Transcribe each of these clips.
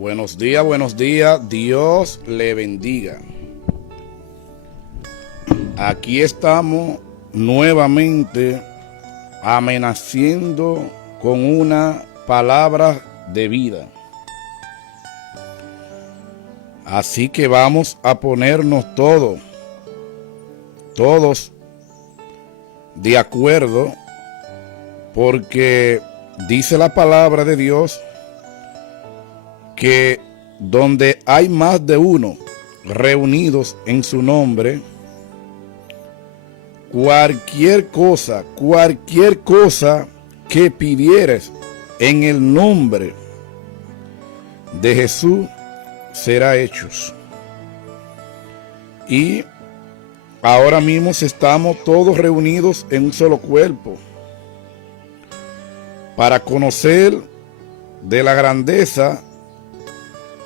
Buenos días, Dios le bendiga. Aquí estamos nuevamente amenazando con una palabra de vida. Así que vamos a ponernos todos de acuerdo, porque dice la palabra de Dios que donde hay más de uno reunidos en su nombre, cualquier cosa que pidieres en el nombre de Jesús será hecho. Y ahora mismo estamos todos reunidos en un solo cuerpo para conocer de la grandeza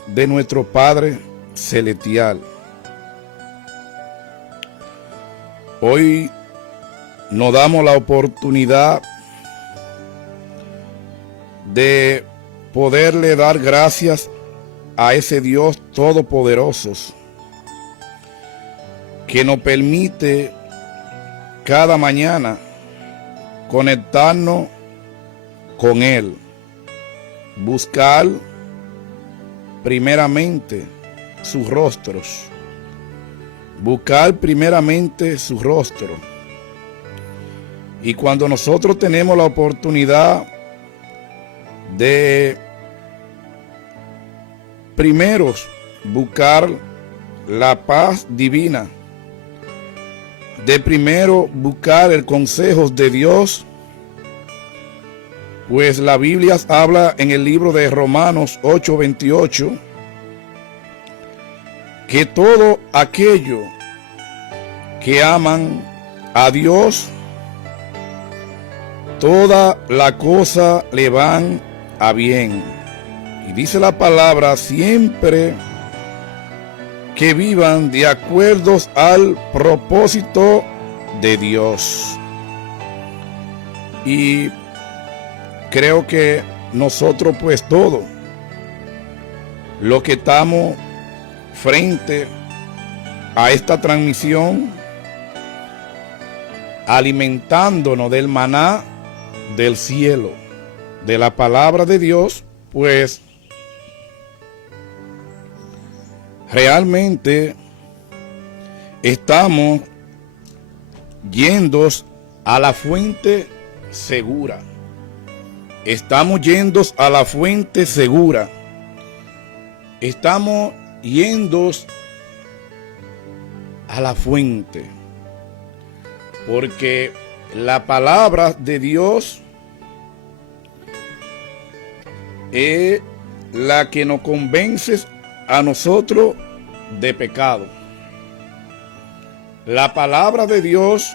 de nuestro Padre Celestial. Hoy nos damos la oportunidad de poderle dar gracias a ese Dios todopoderoso que nos permite cada mañana conectarnos con Él, buscar primeramente sus rostros, y cuando nosotros tenemos la oportunidad de primero buscar la paz divina, de primero buscar el consejo de Dios, pues la Biblia habla en el libro de Romanos 8:28 que todo aquello que aman a Dios, toda la cosa le van a bien. Y dice la palabra siempre que vivan de acuerdo al propósito de Dios. Y creo que nosotros pues todo lo que estamos frente a esta transmisión, alimentándonos del maná del cielo, de la palabra de Dios, pues realmente estamos yendo a la fuente segura. Estamos yendo a la fuente segura. Estamos yendo a la fuente. Porque la palabra de Dios es la que nos convence a nosotros de pecado. La palabra de Dios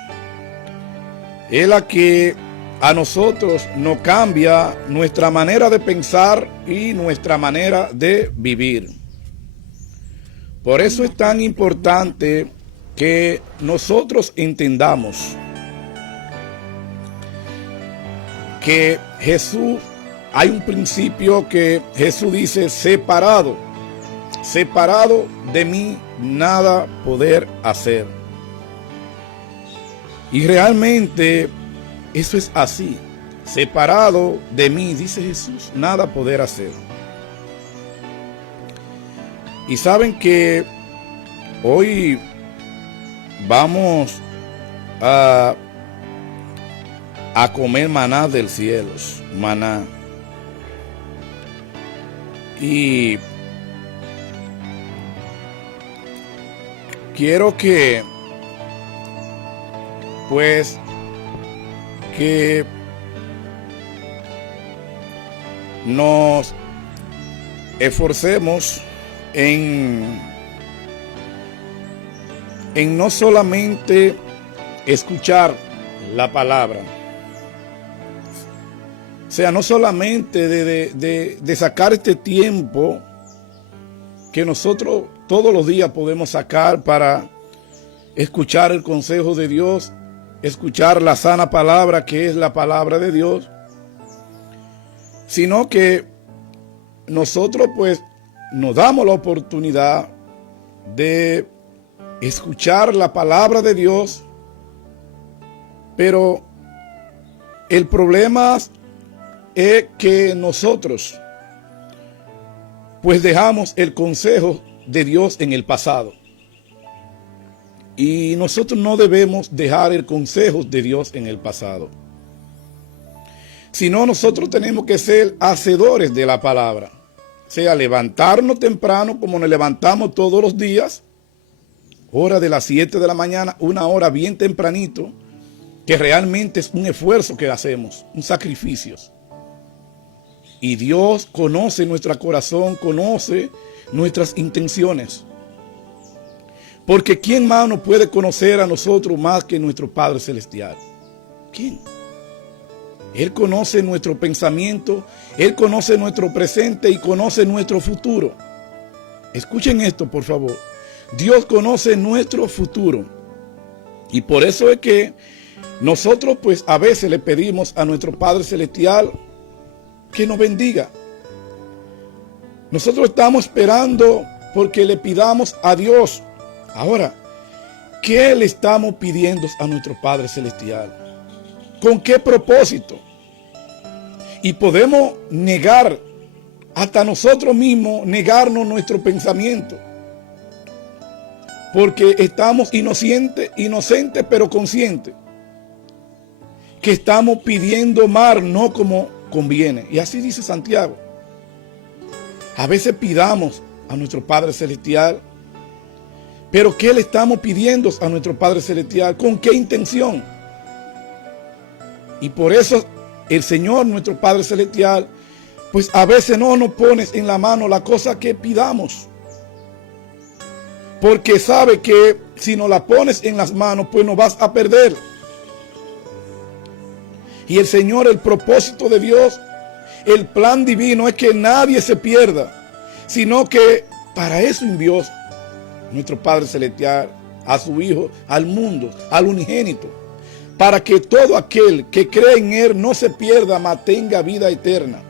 es la que a nosotros nos cambia nuestra manera de pensar y nuestra manera de vivir. Por eso es tan importante que nosotros entendamos que Jesús, hay un principio que Jesús dice: separado de mí nada poder hacer. Y realmente eso es así. Separado de mí, dice Jesús, nada poder hacer. Y saben que hoy vamos a comer maná del cielo, maná. Y quiero que nos esforcemos en no solamente escuchar la palabra, o sea, no solamente de sacar este tiempo que nosotros todos los días podemos sacar para escuchar el consejo de Dios, escuchar la sana palabra que es la palabra de Dios, sino que nosotros pues nos damos la oportunidad de escuchar la palabra de Dios, pero el problema es que nosotros pues dejamos el consejo de Dios en el pasado. Y nosotros no debemos dejar el consejo de Dios en el pasado, sino nosotros tenemos que ser hacedores de la palabra. O sea, levantarnos temprano como nos levantamos todos los días, hora de las 7 de la mañana, una hora bien tempranito, que realmente es un esfuerzo que hacemos, un sacrificio. Y Dios conoce nuestro corazón, conoce nuestras intenciones. Porque ¿quién más nos puede conocer a nosotros más que nuestro Padre Celestial? ¿Quién? Él conoce nuestro pensamiento, Él conoce nuestro presente y conoce nuestro futuro. Escuchen esto, por favor. Dios conoce nuestro futuro. Y por eso es que nosotros pues a veces le pedimos a nuestro Padre Celestial que nos bendiga. Nosotros estamos esperando porque le pidamos a Dios. Ahora, ¿qué le estamos pidiendo a nuestro Padre Celestial? ¿Con qué propósito? Y podemos negar, hasta nosotros mismos, negarnos nuestro pensamiento. Porque estamos inocentes pero conscientes. Que estamos pidiendo mal, no como conviene. Y así dice Santiago. A veces pidamos a nuestro Padre Celestial, pero ¿qué le estamos pidiendo a nuestro Padre Celestial? ¿Con qué intención? Y por eso el Señor, nuestro Padre Celestial, pues a veces no nos pone en la mano la cosa que pidamos. Porque sabe que si nos la pones en las manos, pues nos vas a perder. Y el Señor, el propósito de Dios, el plan divino es que nadie se pierda, sino que para eso envió nuestro Padre Celestial a su Hijo, al mundo, al unigénito, para que todo aquel que cree en Él no se pierda, mas tenga vida eterna.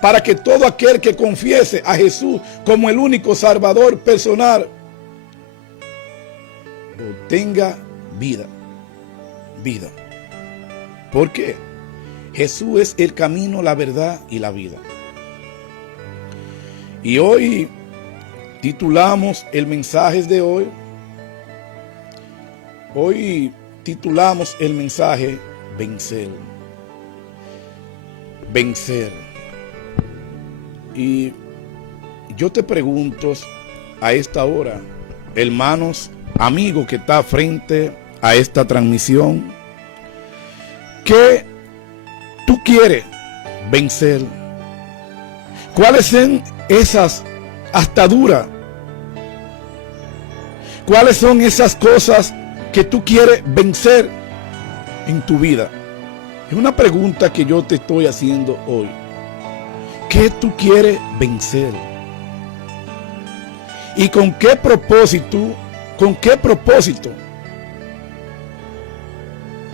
Para que todo aquel que confiese a Jesús como el único Salvador personal, obtenga vida. Porque Jesús es el camino, la verdad y la vida. Y hoy titulamos el mensaje de hoy. Hoy titulamos el mensaje Vencer. Vencer. Y yo te pregunto a esta hora, hermanos, amigo que está frente a esta transmisión, ¿qué tú quieres vencer? ¿Cuáles son esas ataduras? ¿Cuáles son esas cosas que tú quieres vencer en tu vida? Es una pregunta que yo te estoy haciendo hoy. ¿Qué tú quieres vencer? ¿Y con qué propósito? ¿Con qué propósito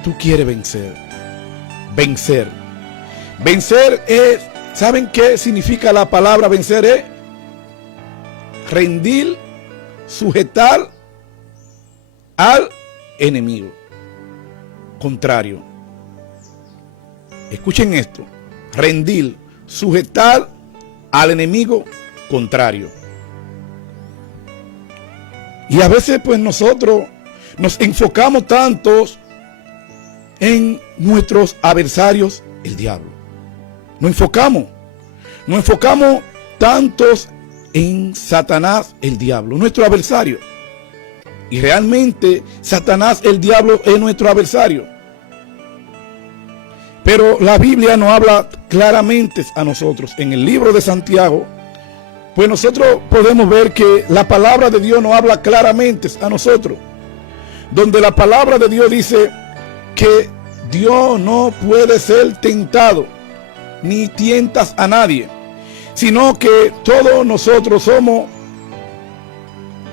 tú quieres vencer? Vencer. Vencer es, ¿saben qué significa la palabra vencer? Es rendir, sujetar al enemigo contrario. Escuchen esto: rendir, sujetar al enemigo contrario. Y a veces pues nosotros nos enfocamos tantos en nuestros adversarios, el diablo. Nos enfocamos tantos en Satanás, el diablo, nuestro adversario. Y realmente Satanás, el diablo, es nuestro adversario. Pero la Biblia nos habla claramente a nosotros. En el libro de Santiago, pues nosotros podemos ver que la palabra de Dios nos habla claramente a nosotros. Donde la palabra de Dios dice que Dios no puede ser tentado, ni tientas a nadie, sino que todos nosotros somos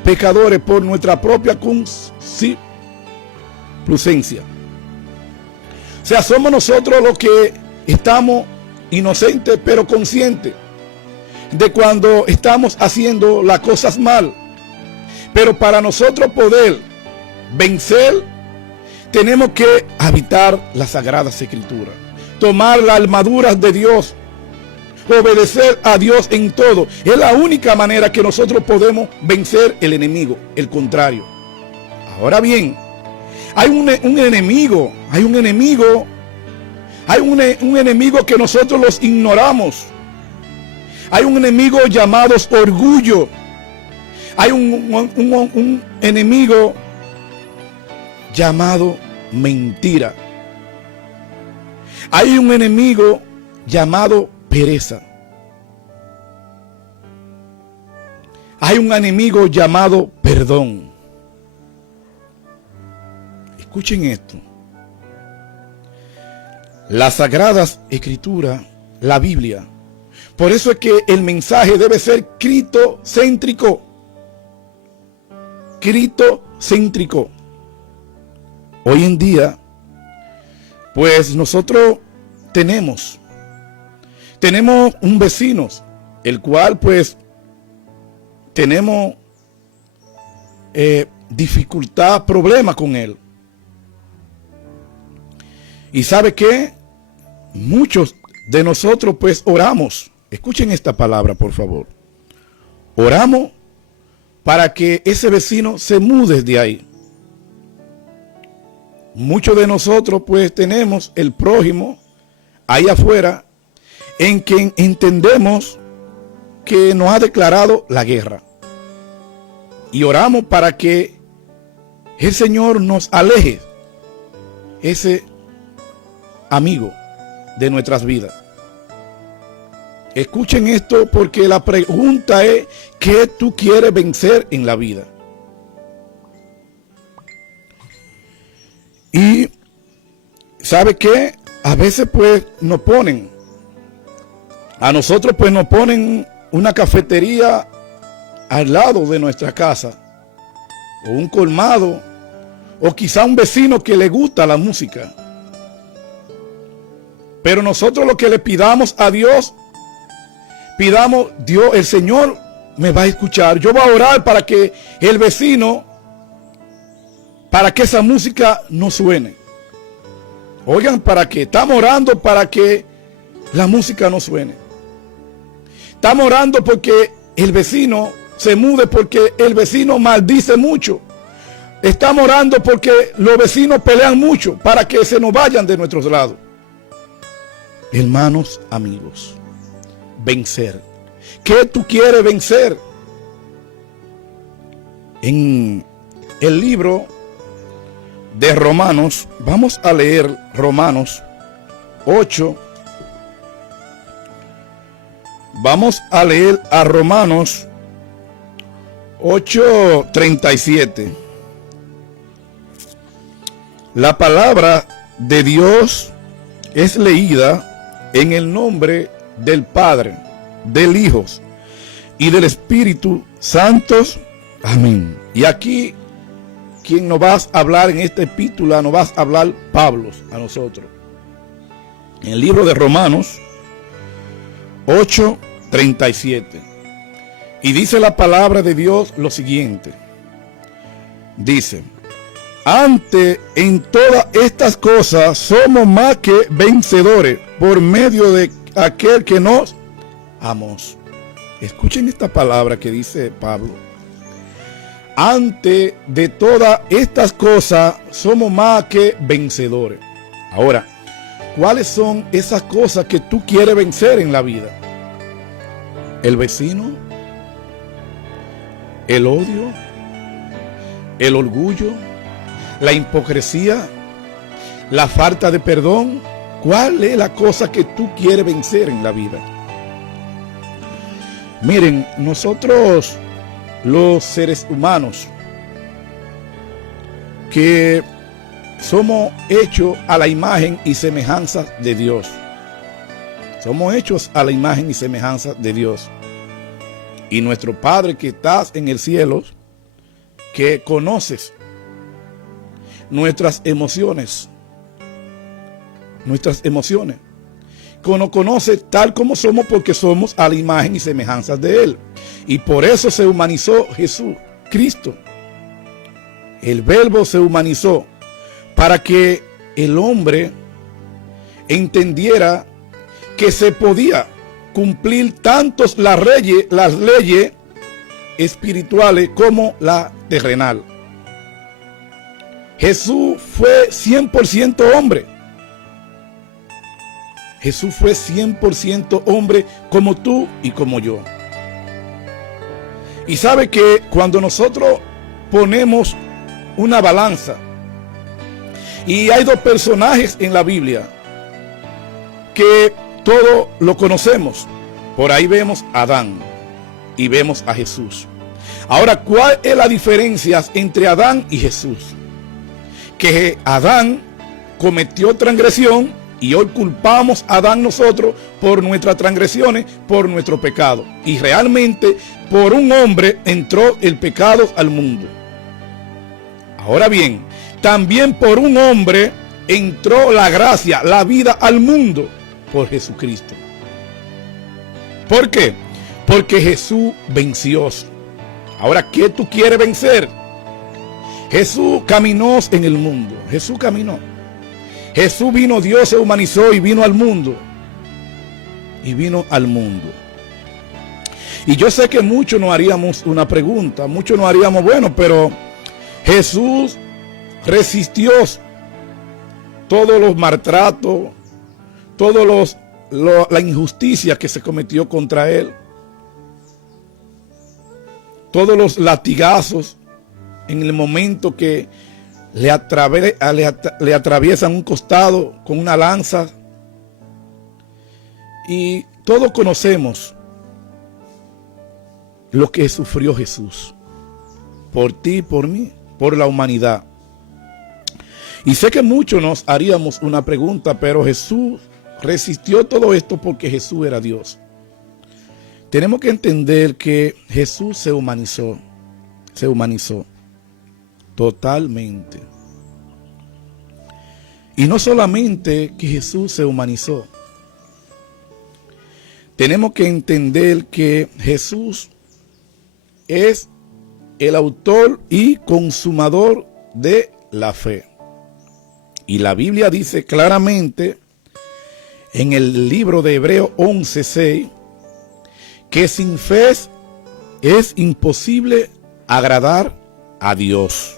pecadores por nuestra propia concupiscencia. O sea, somos nosotros los que estamos inocentes pero conscientes. de cuando estamos haciendo las cosas mal. Pero para nosotros poder vencer, tenemos que habitar las Sagradas Escrituras, tomar las armaduras de Dios, obedecer a Dios en todo. Es la única manera que nosotros podemos vencer el enemigo, el contrario. Ahora bien, hay un enemigo que nosotros los ignoramos. Hay un enemigo llamado orgullo. Hay un enemigo llamado mentira. Hay un enemigo llamado pereza. Hay un enemigo llamado perdón. Escuchen esto. Las Sagradas Escrituras, la Biblia. Por eso es que el mensaje debe ser cristocéntrico. Cristocéntrico. Hoy en día, pues nosotros tenemos un vecino, el cual pues tenemos dificultad, problema con él. Y ¿sabe qué? Muchos de nosotros pues oramos. Escuchen esta palabra, por favor. Oramos para que ese vecino se mude de ahí. Muchos de nosotros pues tenemos el prójimo ahí afuera en quien entendemos que nos ha declarado la guerra. Y oramos para que el Señor nos aleje ese amigo de nuestras vidas. Escuchen esto porque la pregunta es: ¿qué tú quieres vencer en la vida? Y ¿sabe qué? A veces pues a nosotros pues nos ponen una cafetería al lado de nuestra casa, o un colmado, o quizá un vecino que le gusta la música. Pero nosotros lo que le pidamos a Dios, Dios, el Señor me va a escuchar. Yo voy a orar para que el vecino, para que esa música no suene. Oigan, ¿para qué? Estamos orando para que la música no suene. Estamos orando porque el vecino se mude, porque el vecino maldice mucho. Estamos orando porque los vecinos pelean mucho, para que se nos vayan de nuestros lados. Hermanos, amigos, vencer. ¿Qué tú quieres vencer? En el libro de Romanos, vamos a leer Romanos 8. Vamos a leer a Romanos 8:37. La palabra de Dios es leída en el nombre del Padre, del Hijo y del Espíritu Santo. Amén. Y aquí, quien nos va a hablar en esta epístola, nos va a hablar Pablo a nosotros. En el libro de Romanos 8:37. Y dice la palabra de Dios lo siguiente. Dice: antes en todas estas cosas somos más que vencedores por medio de aquel que nos amó. Escuchen esta palabra que dice Pablo. Antes de todas estas cosas somos más que vencedores. Ahora, ¿cuáles son esas cosas que tú quieres vencer en la vida? ¿El vecino? ¿El odio? ¿El orgullo? ¿La hipocresía? ¿La falta de perdón? ¿Cuál es la cosa que tú quieres vencer en la vida? Miren, nosotros los seres humanos que somos hechos a la imagen y semejanza de Dios. Somos hechos a la imagen y semejanza de Dios. Y nuestro Padre que estás en el cielo, que conoces nuestras emociones, nos conoce tal como somos porque somos a la imagen y semejanza de Él. Y por eso se humanizó Jesús, Cristo. El Verbo se humanizó para que el hombre entendiera que se podía cumplir tanto las leyes espirituales como la terrenal. Jesús fue 100% hombre. Jesús fue 100% hombre como tú y como yo. Y sabe que cuando nosotros ponemos una balanza, y hay dos personajes en la Biblia que todos lo conocemos. Por ahí vemos a Adán y vemos a Jesús. Ahora, ¿cuál es la diferencia entre Adán y Jesús? Que Adán cometió transgresión y hoy culpamos a Adán nosotros por nuestras transgresiones, por nuestro pecado. Y realmente por un hombre entró el pecado al mundo. Ahora bien, también por un hombre entró la gracia, la vida al mundo, por Jesucristo. ¿Por qué? Porque Jesús venció. Ahora, ¿qué tú quieres vencer? Jesús caminó en el mundo. Jesús caminó. Jesús vino, Dios se humanizó y vino al mundo. Y vino al mundo. Y yo sé que muchos nos haríamos una pregunta. Muchos nos haríamos, bueno, pero Jesús resistió todos los maltratos, la injusticia que se cometió contra él, todos los latigazos en el momento que le atraviesan un costado con una lanza. Y todos conocemos lo que sufrió Jesús por ti y por mí, por la humanidad. Y sé que muchos nos haríamos una pregunta, pero Jesús resistió todo esto porque Jesús era Dios. Tenemos que entender que Jesús se humanizó totalmente. Y no solamente que Jesús se humanizó, tenemos que entender que Jesús es el autor y consumador de la fe. Y la Biblia dice claramente en el libro de Hebreos 11:6 que sin fe es imposible agradar a Dios.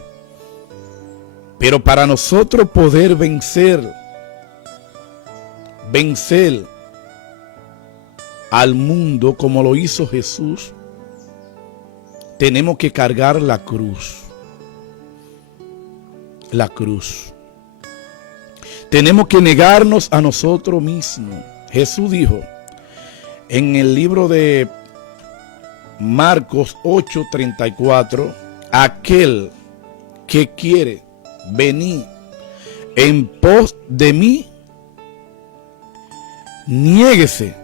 Pero para nosotros poder vencer al mundo como lo hizo Jesús, tenemos que cargar la cruz. La cruz. Tenemos que negarnos a nosotros mismos. Jesús dijo en el libro de Marcos 8:34, aquel que quiere venir en pos de mí, niéguese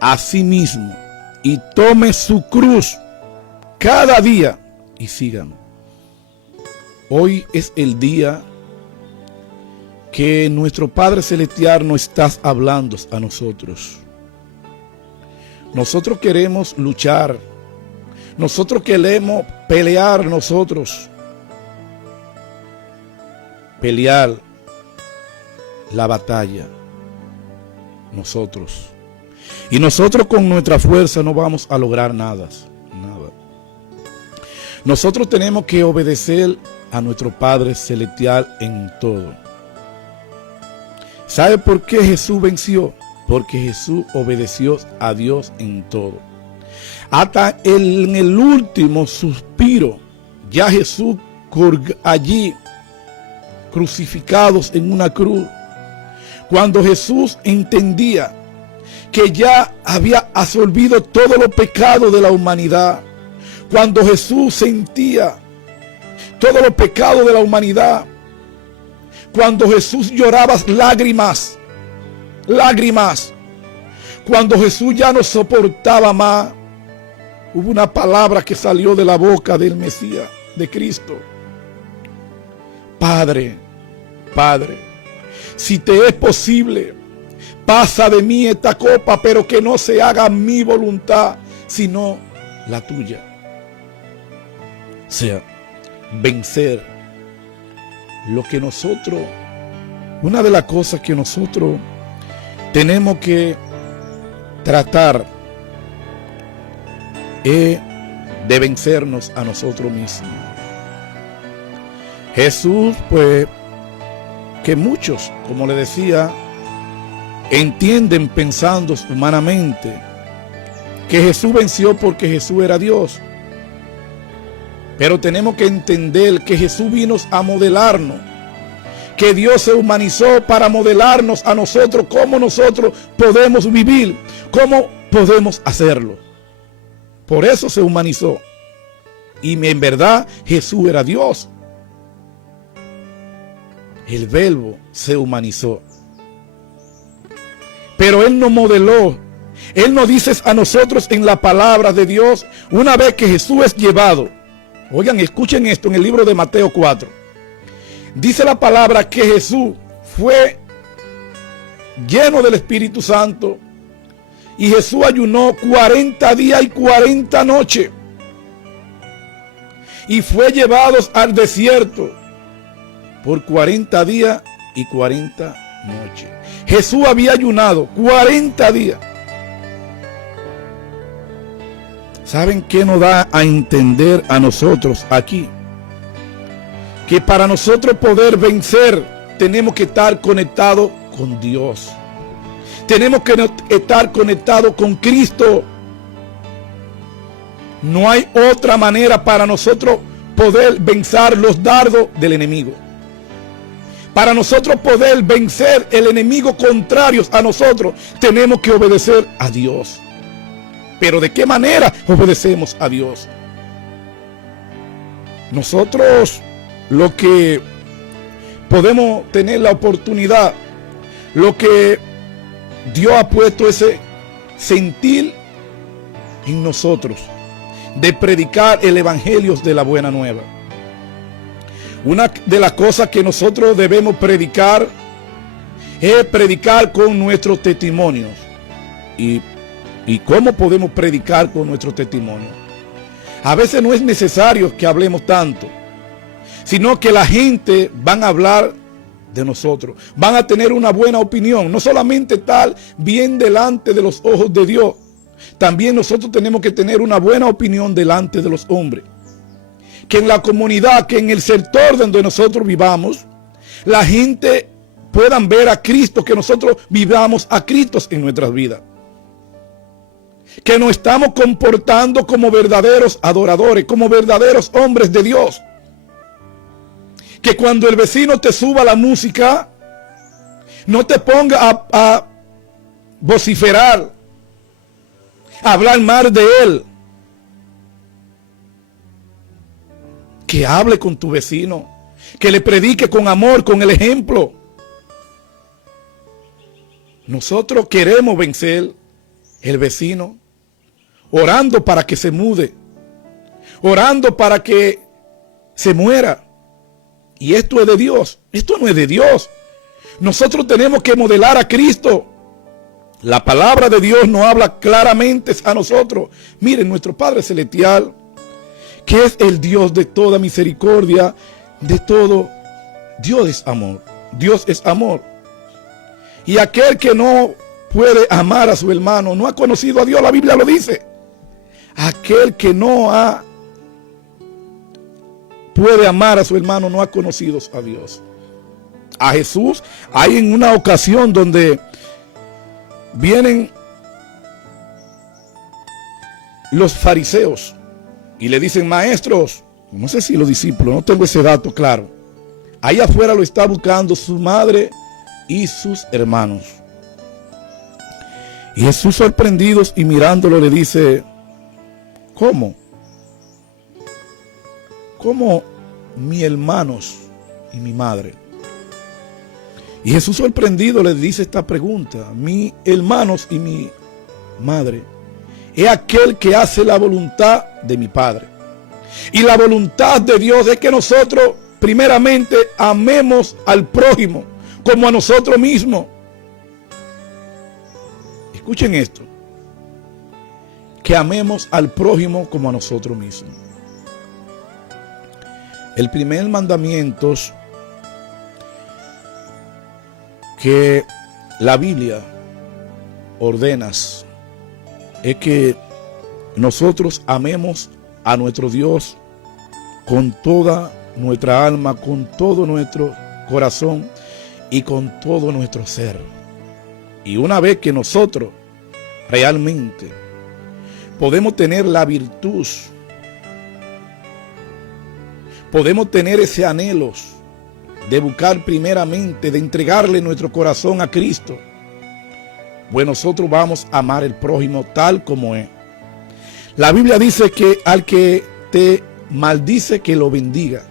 a sí mismo y tome su cruz cada día y sígame. Hoy es el día que nuestro Padre Celestial nos está hablando a nosotros. Nosotros queremos luchar. Nosotros queremos pelear pelear la batalla. Y nosotros con nuestra fuerza no vamos a lograr nada. Nosotros tenemos que obedecer a nuestro Padre Celestial en todo. ¿Sabe por qué Jesús venció? Porque Jesús obedeció a Dios en todo. Hasta en el último suspiro, ya Jesús allí crucificados en una cruz. Cuando Jesús entendía que ya había absorbido todos los pecados de la humanidad. Cuando Jesús sentía todos los pecados de la humanidad. Cuando Jesús lloraba lágrimas. Cuando Jesús ya no soportaba más, hubo una palabra que salió de la boca del Mesías, de Cristo. Padre, si te es posible, pasa de mí esta copa, pero que no se haga mi voluntad, sino la tuya. O sea, vencer lo que nosotros, una de las cosas que nosotros tenemos que tratar es de vencernos a nosotros mismos. Jesús, pues, que muchos, como le decía, entienden pensando humanamente que Jesús venció porque Jesús era Dios. Pero tenemos que entender que Jesús vino a modelarnos, que Dios se humanizó para modelarnos a nosotros cómo nosotros podemos vivir, cómo podemos hacerlo. Por eso se humanizó. Y en verdad Jesús era Dios. El Verbo se humanizó. Pero Él nos modeló. Él nos dice a nosotros en la palabra de Dios, una vez que Jesús es llevado. Oigan, escuchen esto en el libro de Mateo 4. Dice la palabra que Jesús fue lleno del Espíritu Santo y Jesús ayunó 40 días y 40 noches. Y fue llevado al desierto por 40 días y 40 noches. Jesús había ayunado 40 días. ¿Saben qué nos da a entender a nosotros aquí? Que para nosotros poder vencer tenemos que estar conectados con Dios. Tenemos que estar conectados con Cristo. No hay otra manera para nosotros poder vencer los dardos del enemigo. Para nosotros poder vencer el enemigo contrario a nosotros, tenemos que obedecer a Dios. Pero ¿de qué manera obedecemos a Dios? Nosotros lo que podemos tener la oportunidad, lo que Dios ha puesto ese sentir en nosotros de predicar el evangelio de la buena nueva. Una de las cosas que nosotros debemos predicar es predicar con nuestros testimonios. ¿Y cómo podemos predicar con nuestro testimonio? A veces no es necesario que hablemos tanto, sino que la gente van a hablar de nosotros, van a tener una buena opinión, no solamente estar bien delante de los ojos de Dios, también nosotros tenemos que tener una buena opinión delante de los hombres. Que en la comunidad, que en el sector donde nosotros vivamos, la gente puedan ver a Cristo, que nosotros vivamos a Cristo en nuestras vidas. Que nos estamos comportando como verdaderos adoradores, como verdaderos hombres de Dios. Que cuando el vecino te suba la música, no te ponga a vociferar, a hablar mal de él. Que hable con tu vecino, que le predique con amor, con el ejemplo. Nosotros queremos vencer el vecino, orando para que se mude, orando para que se muera. Y esto es de Dios, esto no es de Dios. Nosotros tenemos que modelar a Cristo. La palabra de Dios nos habla claramente a nosotros. Miren, nuestro Padre Celestial, que es el Dios de toda misericordia, de todo, Dios es amor. Dios es amor. Y aquel que no puede amar a su hermano no ha conocido a Dios, la Biblia lo dice. Aquel que no puede amar a su hermano no ha conocido a Dios. A Jesús hay en una ocasión donde vienen los fariseos y le dicen: maestros, no sé si los discípulos, no tengo ese dato claro, ahí afuera lo está buscando su madre y sus hermanos. Y Jesús, sorprendidos y mirándolo, le dice: ¿cómo? ¿Cómo mis hermanos y mi madre? Y Jesús, sorprendido, le dice esta pregunta: mis hermanos y mi madre es aquel que hace la voluntad de mi Padre. Y la voluntad de Dios es que nosotros primeramente amemos al prójimo como a nosotros mismos. escuchen esto, que amemos al prójimo como a nosotros mismos. El primer mandamiento que la Biblia ordena es que nosotros amemos a nuestro Dios con toda nuestra alma, con todo nuestro corazón y con todo nuestro ser. Y una vez que nosotros realmente podemos tener la virtud, podemos tener ese anhelo de buscar primeramente, de entregarle nuestro corazón a Cristo, pues nosotros vamos a amar al prójimo tal como es. La Biblia dice que al que te maldice, que lo bendiga.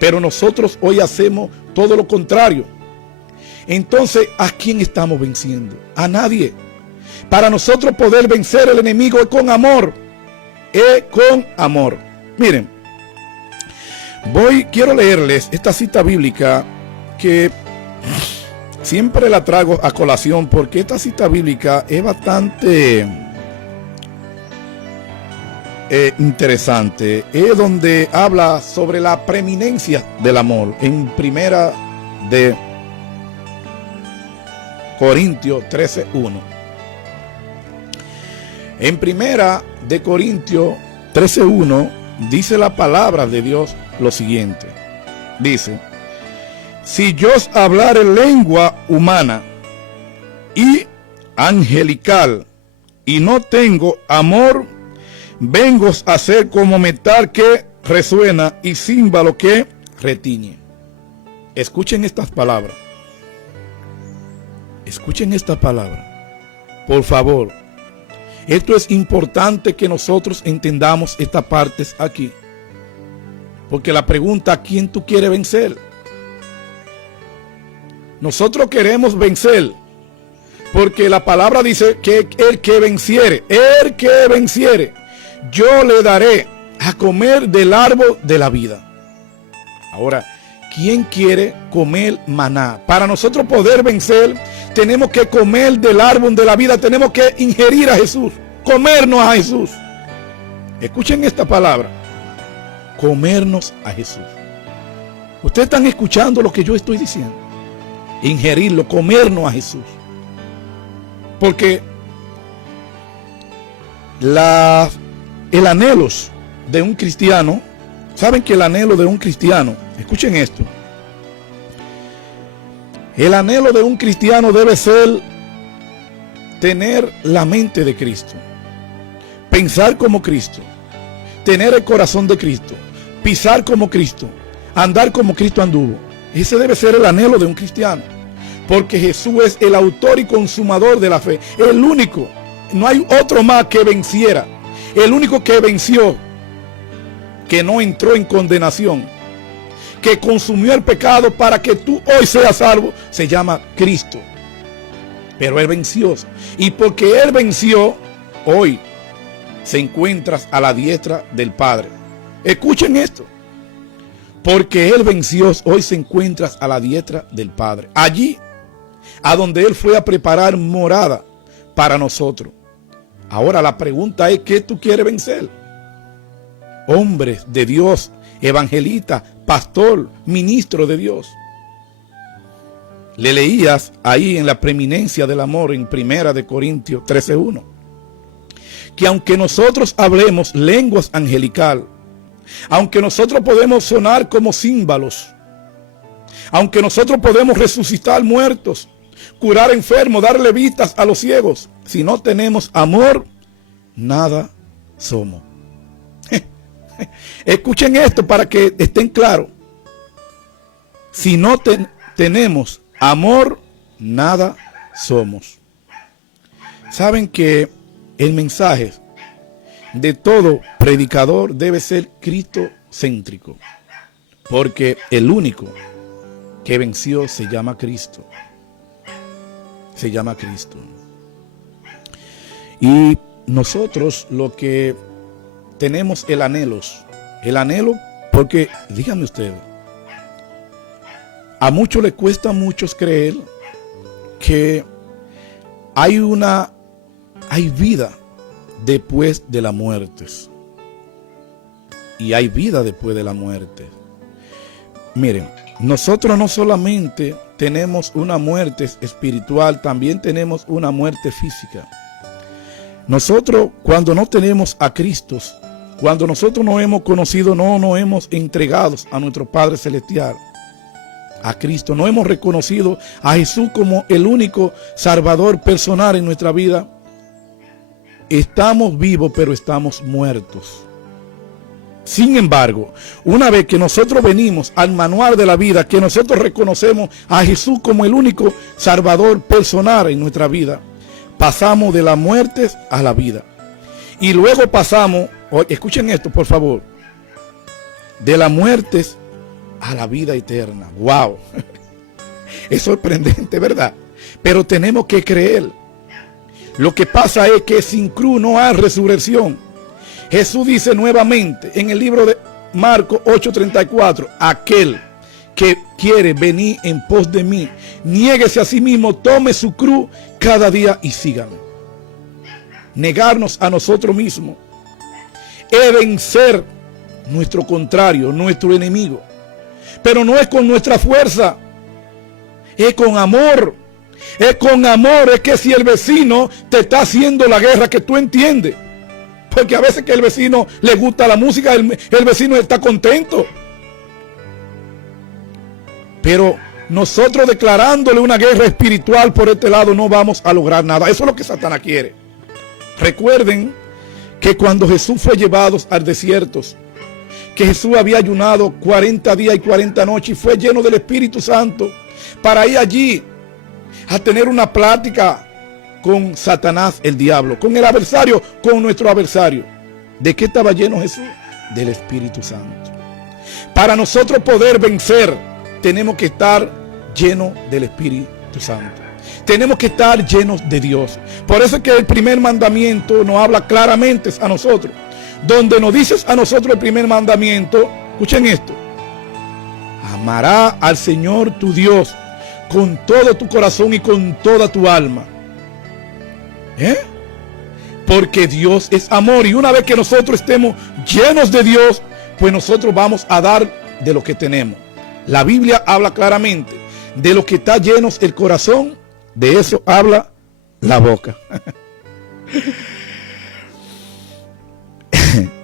Pero nosotros hoy hacemos todo lo contrario. Entonces, ¿a quién estamos venciendo? A nadie. Para nosotros poder vencer al enemigo es con amor. Es con amor. Miren, quiero leerles esta cita bíblica que siempre la traigo a colación porque esta cita bíblica es bastante interesante. Es donde habla sobre la preeminencia del amor en primera de Corintios 13:1. En primera de Corintios 13:1 dice la palabra de Dios lo siguiente. Dice: si yo os hablare lengua humana y angelical y no tengo amor, vengo a ser como metal que resuena y címbalo que retiñe. Escuchen estas palabras. Escuchen esta palabra. Por favor. Esto es importante que nosotros entendamos estas partes aquí. Porque la pregunta, ¿a quién tú quieres vencer? Nosotros queremos vencer. Porque la palabra dice que el que venciere, yo le daré a comer del árbol de la vida. Ahora, ¿quién quiere comer maná? Para nosotros poder vencer, tenemos que comer del árbol de la vida, tenemos que ingerir a Jesús, comernos a Jesús. Escuchen esta palabra, comernos a Jesús. Ustedes están escuchando lo que yo estoy diciendo. Ingerirlo, comernos a Jesús. Porque el anhelo de un cristiano, ¿saben que el anhelo de un cristiano, escuchen esto, el anhelo de un cristiano debe ser tener la mente de Cristo, pensar como Cristo, tener el corazón de Cristo, pisar como Cristo, andar como Cristo anduvo? Ese debe ser el anhelo de un cristiano, porque Jesús es el autor y consumador de la fe, el único, no hay otro más que venciera, el único que venció, que no entró en condenación, que consumió el pecado para que tú hoy seas salvo, se llama Cristo. Pero Él venció, y porque Él venció, hoy se encuentras a la diestra del Padre. Escuchen esto. Porque Él venció, hoy se encuentras a la diestra del Padre. Allí, a donde Él fue a preparar morada para nosotros. Ahora la pregunta es, ¿qué tú quieres vencer? Hombres de Dios, evangelista, pastor, ministro de Dios. Le leías ahí en la preeminencia del amor en primera de Corintios 13:1. Que aunque nosotros hablemos lenguas angelical, aunque nosotros podemos sonar como címbalos, aunque nosotros podemos resucitar muertos, curar enfermos, darle vistas a los ciegos, si no tenemos amor, nada somos. Escuchen esto para que estén claros. Si no tenemos amor, nada somos. Saben que el mensaje de todo predicador debe ser cristocéntrico, porque el único que venció se llama Cristo. Se llama Cristo. Y nosotros lo que tenemos el anhelo, porque díganme ustedes, a muchos les cuesta creer que hay vida después de la muerte. Y hay vida después de la muerte. Miren, nosotros no solamente tenemos una muerte espiritual, también tenemos una muerte física. Nosotros, cuando no tenemos a Cristo, cuando nosotros no hemos conocido, no nos hemos entregado a nuestro Padre Celestial, a Cristo, no hemos reconocido a Jesús como el único Salvador personal en nuestra vida, estamos vivos, pero estamos muertos. Sin embargo, una vez que nosotros venimos al manual de la vida, que nosotros reconocemos a Jesús como el único Salvador personal en nuestra vida, pasamos de la muerte a la vida. Y luego pasamos, escuchen esto por favor, de la muerte a la vida eterna. ¡Wow! Es sorprendente, ¿verdad? Pero tenemos que creer. Lo que pasa es que sin cruz no hay resurrección. Jesús dice nuevamente en el libro de Marcos 8:34, aquel que quiere venir en pos de mí, niéguese a sí mismo, tome su cruz cada día y sígame. Negarnos a nosotros mismos es vencer nuestro contrario, nuestro enemigo. Pero no es con nuestra fuerza, es con amor. Es con amor, es que si el vecino te está haciendo la guerra, que tú entiendes. Porque a veces que el vecino le gusta la música, el vecino está contento. Pero nosotros declarándole una guerra espiritual por este lado no vamos a lograr nada. Eso es lo que Satanás quiere. Recuerden que cuando Jesús fue llevado al desierto, que Jesús había ayunado 40 días y 40 noches y fue lleno del Espíritu Santo para ir allí a tener una plática con Satanás, el diablo, con el adversario, con nuestro adversario. ¿De qué estaba lleno Jesús? Del Espíritu Santo. Para nosotros poder vencer, tenemos que estar llenos del Espíritu Santo. Tenemos que estar llenos de Dios. Por eso es que el primer mandamiento nos habla claramente a nosotros. Donde nos dices a nosotros el primer mandamiento, escuchen esto: amará al Señor tu Dios con todo tu corazón y con toda tu alma. Porque Dios es amor, y una vez que nosotros estemos llenos de Dios, pues nosotros vamos a dar de lo que tenemos. La Biblia habla claramente de lo que está lleno el corazón, de eso habla la boca.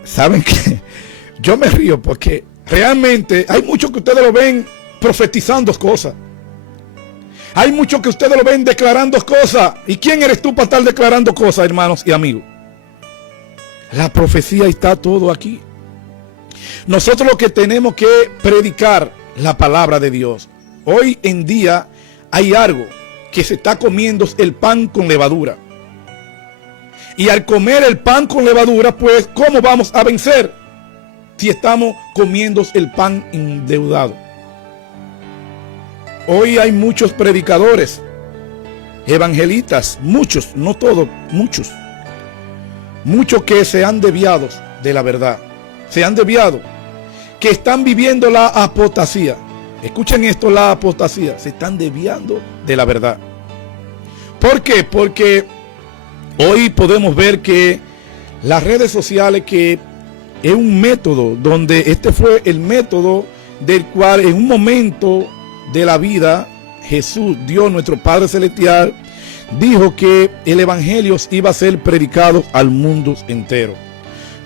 ¿Saben qué? Yo me río porque realmente hay muchos que ustedes lo ven profetizando cosas. Hay muchos que ustedes lo ven declarando cosas. ¿Y quién eres tú para estar declarando cosas, hermanos y amigos? La profecía está todo aquí. Nosotros lo que tenemos que predicar la palabra de Dios. Hoy en día hay algo que se está comiendo, el pan con levadura. Y al comer el pan con levadura, pues, ¿cómo vamos a vencer? Si estamos comiendo el pan endeudado. Hoy hay muchos predicadores, evangelistas, muchos, no todos, muchos que se han desviado de la verdad, se han desviado, que están viviendo la apostasía. Escuchen esto, la apostasía, se están desviando de la verdad. ¿Por qué? Porque hoy podemos ver que las redes sociales, que es un método, donde este fue el método del cual en un momento de la vida Jesús, Dios nuestro Padre Celestial, dijo que el evangelio iba a ser predicado al mundo entero.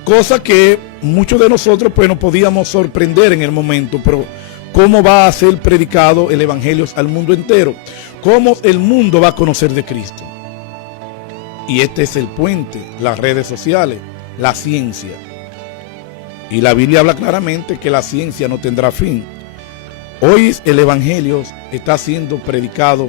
Cosa que muchos de nosotros pues nos podíamos sorprender en el momento, pero ¿cómo va a ser predicado el evangelio al mundo entero? ¿Cómo el mundo va a conocer de Cristo? Y este es el puente, las redes sociales, la ciencia. Y la Biblia habla claramente que la ciencia no tendrá fin. Hoy el evangelio está siendo predicado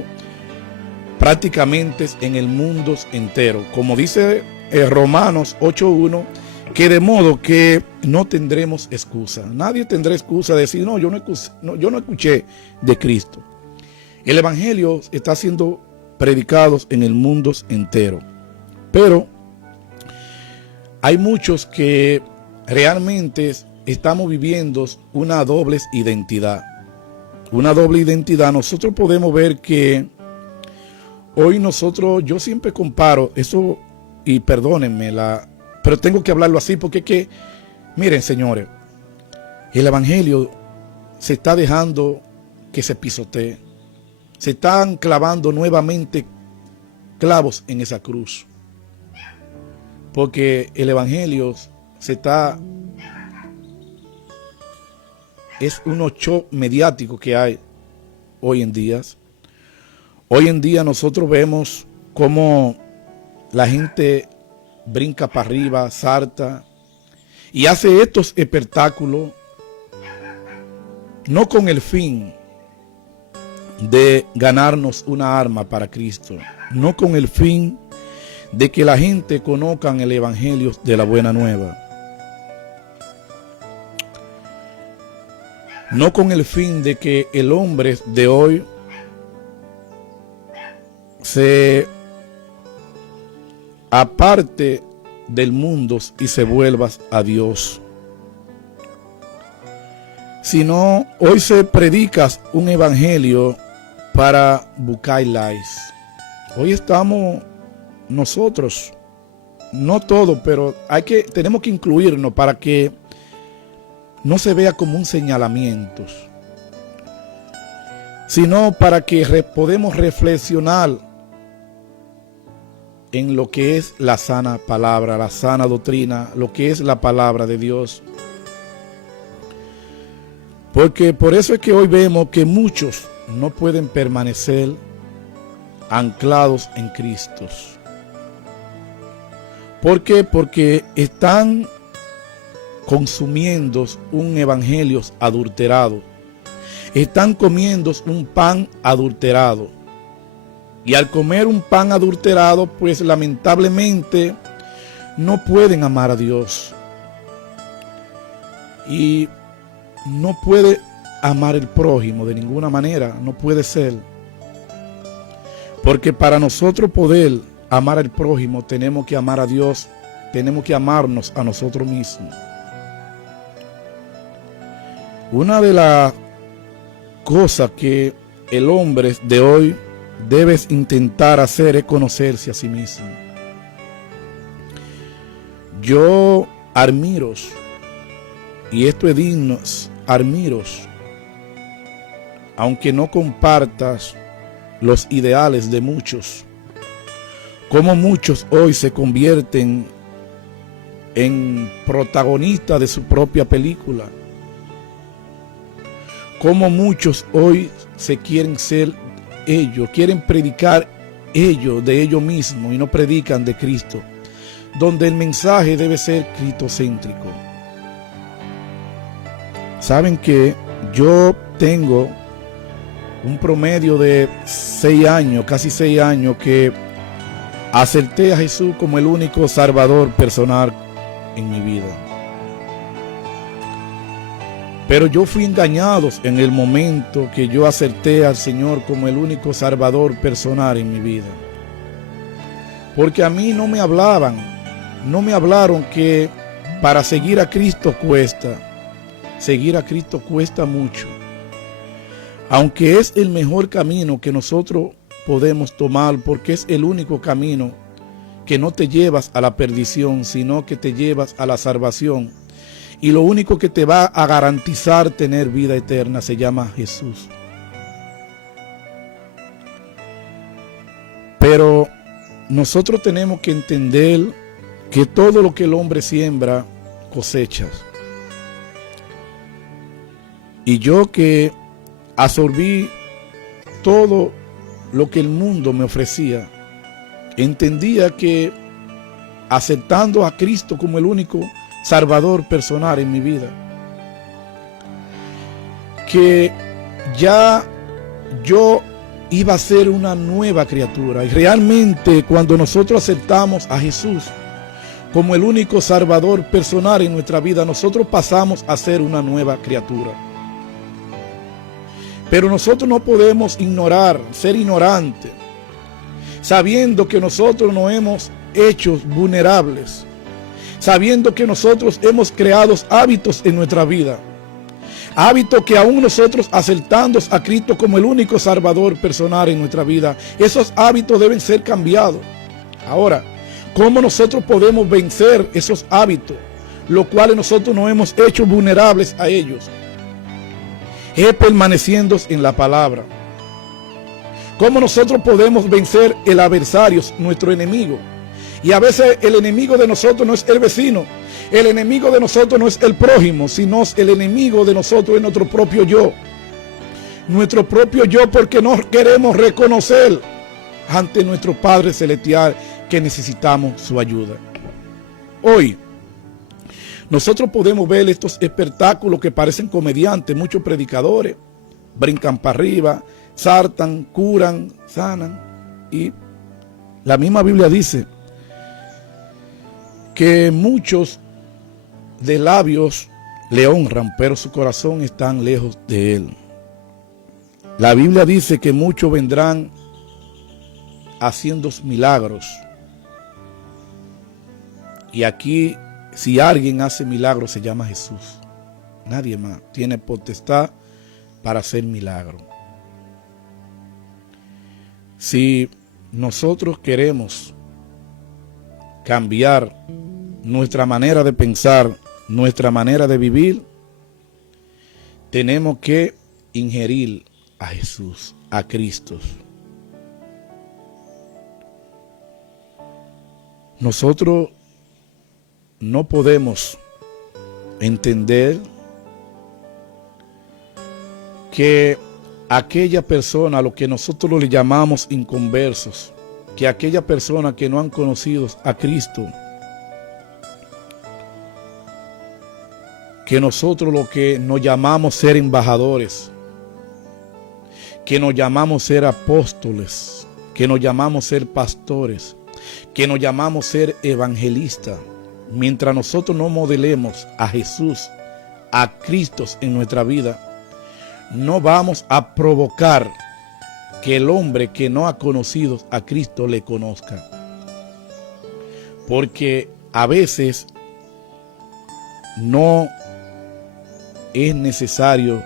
prácticamente en el mundo entero. Como dice Romanos 8:1, que de modo que no tendremos excusa. Nadie tendrá excusa de decir, yo no escuché de Cristo. El evangelio está siendo predicado en el mundo entero. Pero hay muchos que realmente estamos viviendo una doble identidad. Una doble identidad. Nosotros podemos ver que hoy nosotros, yo siempre comparo eso, y perdónenme, pero tengo que hablarlo así porque es que, miren señores, el evangelio se está dejando que se pisotee. Se están clavando nuevamente clavos en esa cruz. Porque el evangelio es un show mediático que hay hoy en día. Hoy en día nosotros vemos cómo la gente brinca para arriba, salta y hace estos espectáculos no con el fin de ganarnos una arma para Cristo, no con el fin de que la gente conozca el evangelio de la buena nueva, no con el fin de que el hombre de hoy se aparte del mundo y se vuelva a Dios, sino hoy se predica un evangelio para buscar likes. Hoy estamos nosotros, no todo, pero tenemos que incluirnos para que no se vea como un señalamiento, sino para que podemos reflexionar en lo que es la sana palabra, la sana doctrina, lo que es la palabra de Dios. Porque por eso es que hoy vemos que muchos no pueden permanecer anclados en Cristo. ¿Por qué? Porque están consumiendo un evangelio adulterado. Están comiendo un pan adulterado. Y al comer un pan adulterado, pues lamentablemente no pueden amar a Dios. Y no puede amar el prójimo de ninguna manera, no puede ser. Porque para nosotros poder amar al prójimo, tenemos que amar a Dios, tenemos que amarnos a nosotros mismos. Una de las cosas que el hombre de hoy debe intentar hacer es conocerse a sí mismo. Yo admiro, y esto es digno, admiro, aunque no compartas los ideales de muchos, como muchos hoy se convierten en protagonistas de su propia película, como muchos hoy se quieren ser ellos, quieren predicar ellos de ellos mismos y no predican de Cristo, donde el mensaje debe ser cristocéntrico. Saben que yo tengo un promedio de 6 años, casi 6 años, que acepté a Jesús como el único salvador personal en mi vida. Pero yo fui engañado en el momento que yo acepté al Señor como el único salvador personal en mi vida. Porque a mí no me hablaron que para seguir a Cristo cuesta. Seguir a Cristo cuesta mucho. Aunque es el mejor camino que nosotros podemos tomar, porque es el único camino que no te llevas a la perdición, sino que te llevas a la salvación. Y lo único que te va a garantizar tener vida eterna se llama Jesús. Pero nosotros tenemos que entender que todo lo que el hombre siembra, cosecha. Y yo que absorbí todo lo que el mundo me ofrecía, entendía que aceptando a Cristo como el único salvador personal en mi vida, que ya yo iba a ser una nueva criatura. Y realmente cuando nosotros aceptamos a Jesús como el único salvador personal en nuestra vida, nosotros pasamos a ser una nueva criatura. Pero nosotros no podemos ser ignorantes, sabiendo que nosotros nos hemos hecho vulnerables, sabiendo que nosotros hemos creado hábitos en nuestra vida, Hábitos que aún nosotros aceptando a Cristo como el único salvador personal en nuestra vida, esos hábitos deben ser cambiados. Ahora, ¿cómo nosotros podemos vencer esos hábitos, los cuales nosotros nos hemos hecho vulnerables a ellos? Es permaneciendo en la palabra. ¿Cómo nosotros podemos vencer el adversario, nuestro enemigo? Y a veces el enemigo de nosotros no es el vecino. El enemigo de nosotros no es el prójimo, sino el enemigo de nosotros es nuestro propio yo. Nuestro propio yo, porque no queremos reconocer ante nuestro Padre Celestial que necesitamos su ayuda. Hoy, nosotros podemos ver estos espectáculos que parecen comediantes, muchos predicadores, brincan para arriba, saltan, curan, sanan. Y la misma Biblia dice que muchos de labios le honran, pero su corazón está lejos de él. La Biblia dice que muchos vendrán haciendo milagros. Y aquí, si alguien hace milagros, se llama Jesús. Nadie más tiene potestad para hacer milagros. Si nosotros queremos cambiar nuestra manera de pensar, nuestra manera de vivir, tenemos que ingerir a Jesús, a Cristo. Nosotros no podemos entender que aquella persona, a lo que nosotros le llamamos inconversos, que aquella persona que no han conocido a Cristo, que nosotros lo que nos llamamos ser embajadores, que nos llamamos ser apóstoles, que nos llamamos ser pastores, que nos llamamos ser evangelistas, mientras nosotros no modelemos a Jesús, a Cristo en nuestra vida, no vamos a provocar que el hombre que no ha conocido a Cristo le conozca. Porque a veces no es necesario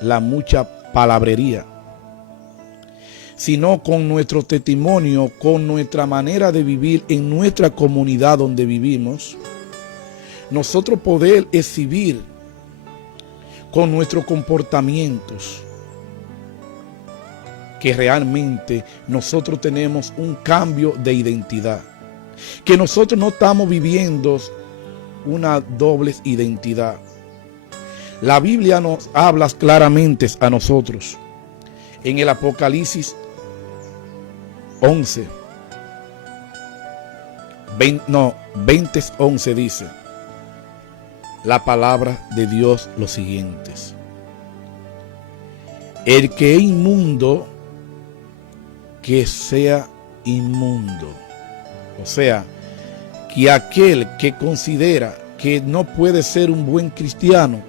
la mucha palabrería, sino con nuestro testimonio, con nuestra manera de vivir en nuestra comunidad donde vivimos, nosotros poder exhibir con nuestros comportamientos que realmente nosotros tenemos un cambio de identidad, que nosotros no estamos viviendo una doble identidad. La Biblia nos habla claramente a nosotros en el Apocalipsis 20:11 dice la palabra de Dios lo siguiente: el que es inmundo, que sea inmundo. O sea, que aquel que considera que no puede ser un buen cristiano,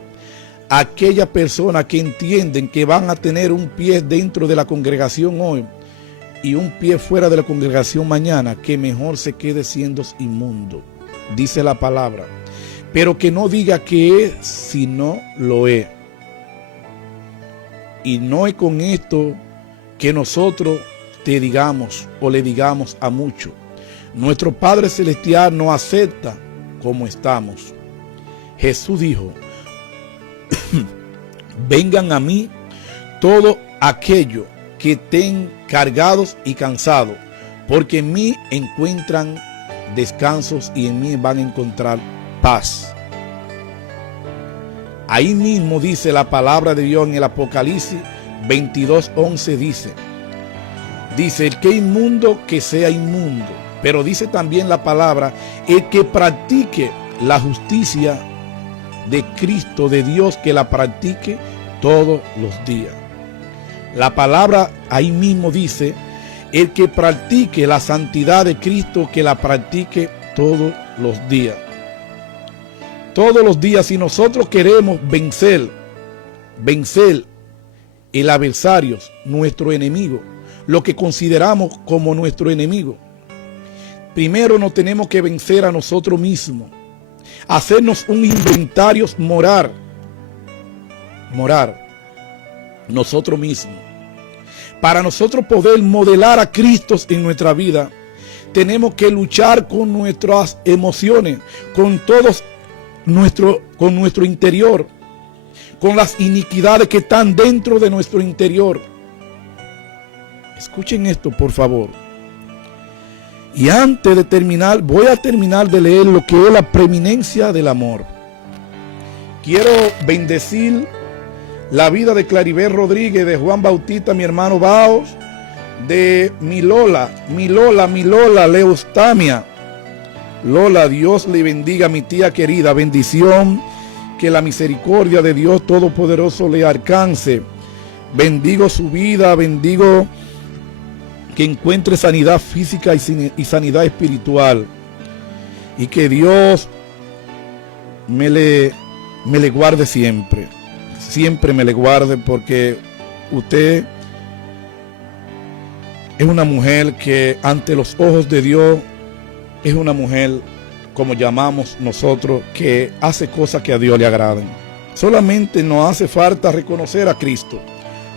aquella persona que entienden que van a tener un pie dentro de la congregación hoy y un pie fuera de la congregación mañana, que mejor se quede siendo inmundo, dice la palabra. Pero que no diga que es si no lo es. Y no es con esto que nosotros te digamos o le digamos a muchos: nuestro Padre Celestial nos acepta como estamos. Jesús dijo: vengan a mí todos aquellos que estén cargados y cansados, porque en mí encuentran descansos y en mí van a encontrar paz. Ahí mismo dice la palabra de Dios en el Apocalipsis 22:11, dice el que es inmundo, que sea inmundo. Pero dice también la palabra: el que practique la justicia de Cristo, de Dios, que la practique todos los días. La palabra ahí mismo dice: el que practique la santidad de Cristo, que la practique todos los días. Todos los días, si nosotros queremos vencer el adversario, nuestro enemigo, lo que consideramos como nuestro enemigo, primero nos tenemos que vencer a nosotros mismos, hacernos un inventario moral morar nosotros mismos. Para nosotros poder modelar a Cristo en nuestra vida, tenemos que luchar con nuestras emociones, con nuestro interior, con las iniquidades que están dentro de nuestro interior. Escuchen esto, por favor. Y antes de terminar, voy a terminar de leer lo que es la preeminencia del amor. Quiero bendecir la vida de Claribel Rodríguez, de Juan Bautista, mi hermano Baos, de mi Lola, Leostamia. Lola, Dios le bendiga, mi tía querida, bendición, que la misericordia de Dios Todopoderoso le alcance. Bendigo su vida, bendigo que encuentre sanidad física y sanidad espiritual, y que Dios me le guarde siempre me le guarde, porque usted es una mujer que ante los ojos de Dios es una mujer, como llamamos nosotros, que hace cosas que a Dios le agradan. Solamente nos hace falta reconocer a Cristo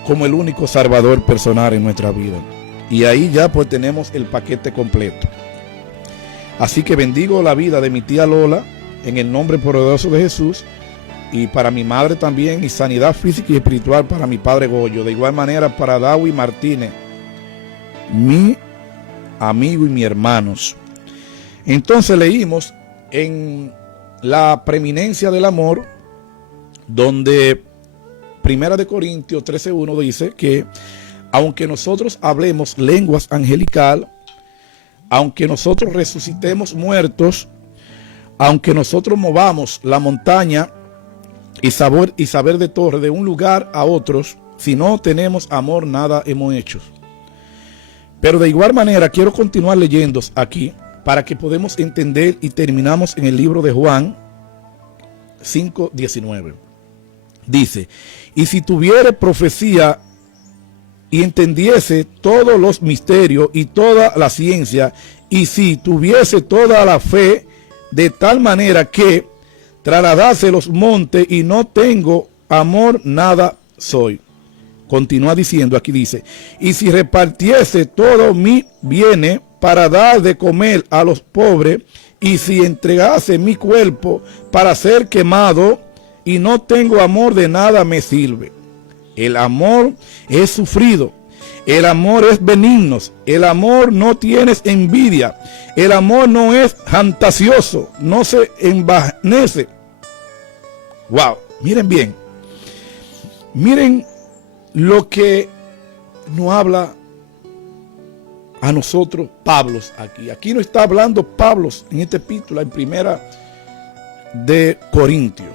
como el único salvador personal en nuestra vida, y ahí ya pues tenemos el paquete completo. Así que bendigo la vida de mi tía Lola en el nombre poderoso de Jesús, y para mi madre también, y sanidad física y espiritual para mi padre Goyo. De igual manera para Dawi Martínez, mi amigo y mi hermanos. Entonces leímos en la preeminencia del amor, donde 1 Corintios 13:1 dice que aunque nosotros hablemos lenguas angelical, aunque nosotros resucitemos muertos, aunque nosotros movamos la montaña y saber de torre de un lugar a otros, si no tenemos amor, nada hemos hecho. Pero de igual manera quiero continuar leyendo aquí para que podamos entender, y terminamos en el libro de Juan 5:19. Dice: y si tuviere profecía y entendiese todos los misterios y toda la ciencia, y si tuviese toda la fe, de tal manera que trasladase los montes, y no tengo amor, nada soy. Continúa diciendo, aquí dice: y si repartiese todo mi bienes para dar de comer a los pobres, y si entregase mi cuerpo para ser quemado, y no tengo amor, de nada me sirve. El amor es sufrido, el amor es benigno, el amor no tiene envidia, el amor no es fantasioso, no se envanece. Wow, miren bien, miren lo que nos habla a nosotros Pablo aquí. Aquí no está hablando Pablo en esta epístola, en 1 Corintios.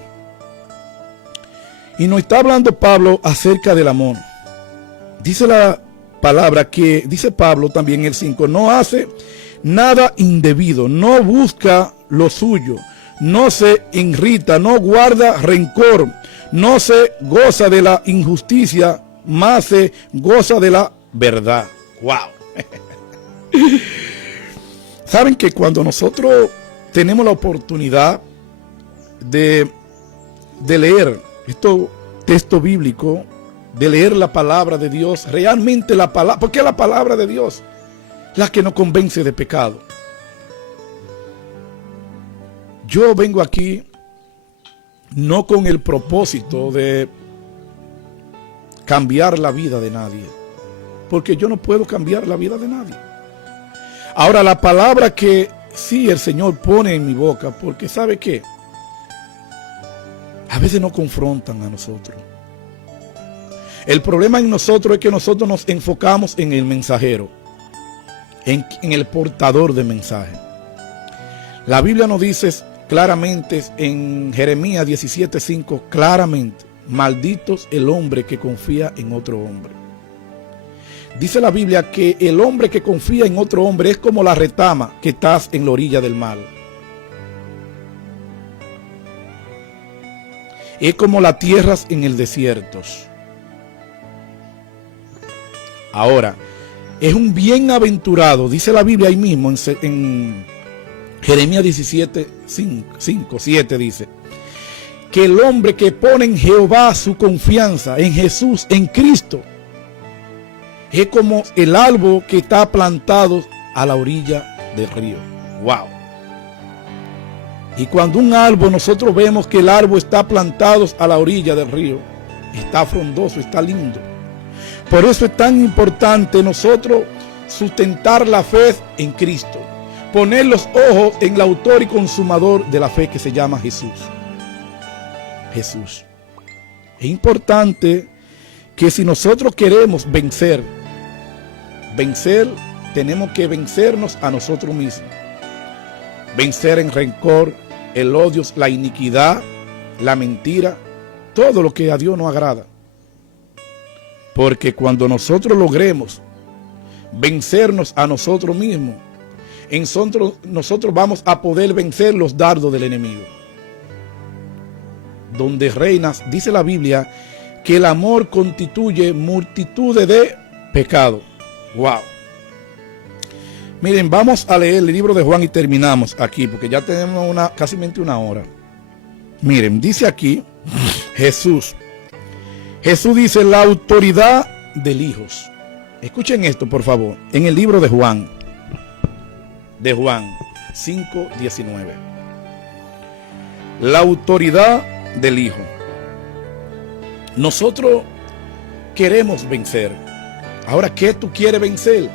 Y nos está hablando Pablo acerca del amor. Dice la palabra que, dice Pablo también en el 5, no hace nada indebido, no busca lo suyo, no se irrita, no guarda rencor, no se goza de la injusticia, más se goza de la verdad. ¡Wow! Saben que cuando nosotros tenemos la oportunidad de leer estos textos bíblicos, de leer la palabra de Dios, realmente la palabra, porque es la palabra de Dios la que nos convence de pecado. Yo vengo aquí no con el propósito de cambiar la vida de nadie, porque yo no puedo cambiar la vida de nadie. Ahora, la palabra que sí el Señor pone en mi boca, porque ¿sabe qué? A veces nos confrontan a nosotros. El problema en nosotros es que nosotros nos enfocamos en el mensajero, en el portador de mensaje. La Biblia nos dice claramente en Jeremías 17:5, claramente: malditos el hombre que confía en otro hombre. Dice la Biblia que el hombre que confía en otro hombre es como la retama que estás en la orilla del mar. Es como las tierras en el desierto. Ahora, es un bienaventurado, dice la Biblia ahí mismo en Jeremías 17:5, 7 dice: que el hombre que pone en Jehová su confianza, en Jesús, en Cristo, es como el árbol que está plantado a la orilla del río. ¡Wow! Y cuando un árbol, nosotros vemos que el árbol está plantado a la orilla del río, está frondoso, está lindo. Por eso es tan importante nosotros sustentar la fe en Cristo, poner los ojos en el autor y consumador de la fe, que se llama Jesús. Jesús. Es importante que si nosotros queremos vencer, tenemos que vencernos a nosotros mismos. Vencer en rencor, el odio, la iniquidad, la mentira, todo lo que a Dios no agrada. Porque cuando nosotros logremos vencernos a nosotros mismos, nosotros vamos a poder vencer los dardos del enemigo. Donde reinas, dice la Biblia, que el amor constituye multitudes de pecados. Wow. Miren, vamos a leer el libro de Juan y terminamos aquí, porque ya tenemos casi una hora. Miren, dice aquí Jesús dice la autoridad del Hijo. Escuchen esto, por favor, en el libro de Juan 5:19. La autoridad del Hijo. Nosotros queremos vencer. Ahora, ¿qué tú quieres vencer?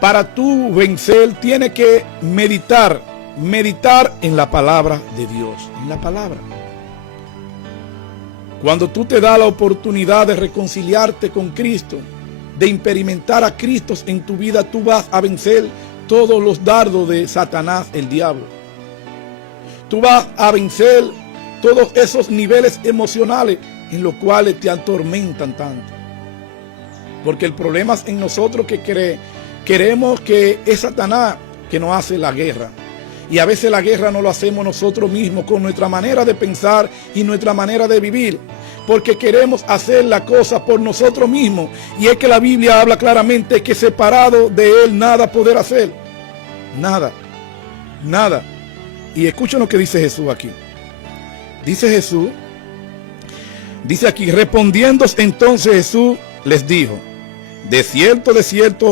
Para tú vencer, tienes que meditar en la palabra de Dios, en la palabra. Cuando tú te das la oportunidad de reconciliarte con Cristo, de experimentar a Cristo en tu vida, tú vas a vencer todos los dardos de Satanás, el diablo. Tú vas a vencer todos esos niveles emocionales en los cuales te atormentan tanto. Porque el problema es en nosotros que queremos que es Satanás que nos hace la guerra. Y a veces la guerra no lo hacemos nosotros mismos con nuestra manera de pensar y nuestra manera de vivir. Porque queremos hacer la cosa por nosotros mismos. Y es que la Biblia habla claramente que separado de Él nada poder hacer. Nada. Nada. Y escuchen lo que dice Jesús aquí. Dice aquí, respondiendo entonces Jesús les dijo, de cierto